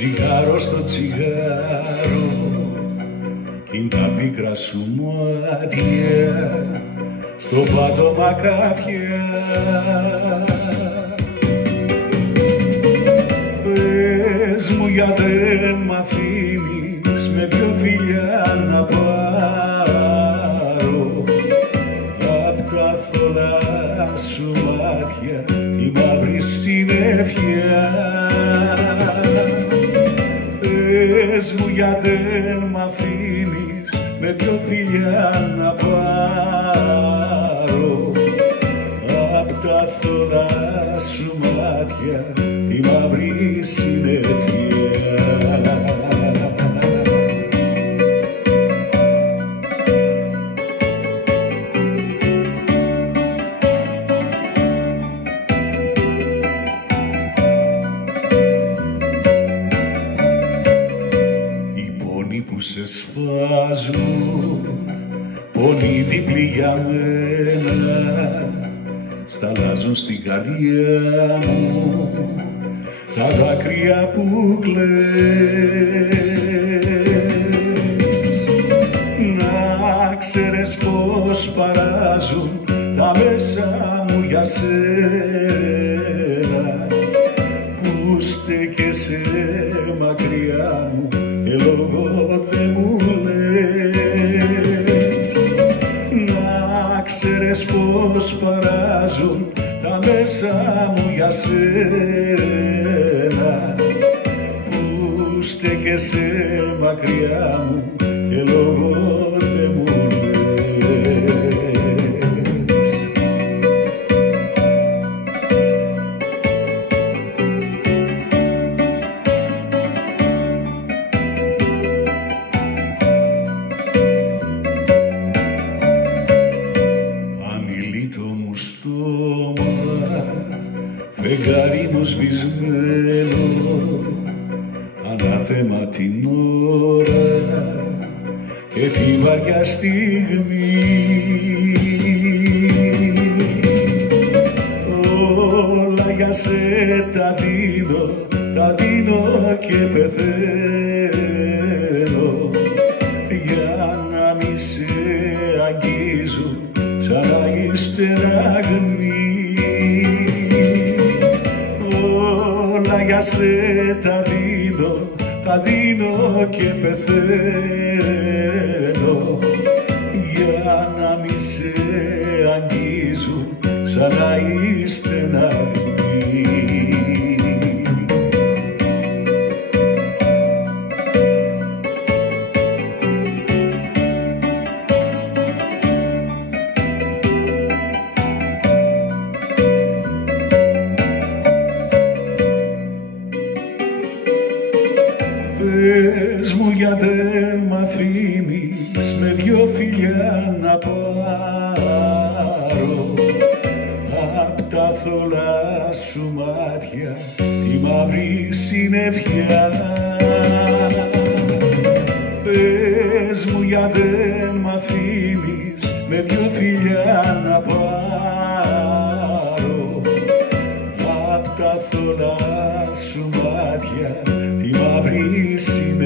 τσιγάρο στο τσιγάρο κι τα πίκρα σου μάτια στο πάτωμα καφιά. Πες μου γιατί δεν μ' αφήνεις με δυο φιλιά να πάρω απ' τα θολά σου μάτια η μαύρη συννεφιά. Πες μου γιατί δεν μ' αφήνεις με δυο φιλιά να πάρω απ' τα θολά σου μάτια η μαύρη συννεφιά. Που σε σφάζουν, πόνοι διπλοί για μένα, σταλάζουν στην καρδιά μου τα δάκρυα που κλαις. Να ξέρεις πως παράζουν τα μέσα μου για σένα, που στέκεσαι μακριά μου λόγω δεν μου λες. Να ξέρεις πως παράζουν τα μέσα μου για σένα, που στέκεσαι μακριά μου και λόγω δεν μου λες. Φεγγάρι μου σβησμένο, ανάθεμα την ώρα και τη βαριά στιγμή. Όλα για σε τα δίνω και πεθαίνω, για να μη σε αγγίζουν ξανά η στεναγμή. Όλα για σε τα δίνω και πεθαίνω, για να μη σε αγγίζουν ξανά η στεναγμή. Πες μου για δεν μ' αφήνεις με δυο φιλιά να πάρω απ' τα θολά σου μάτια τη μαύρη συννεφιά. Πες μου για δεν μ' αφήνεις με δυο φιλιά να πάρω απ' τα θολά σου μάτια τη μαύρη συννεφιά.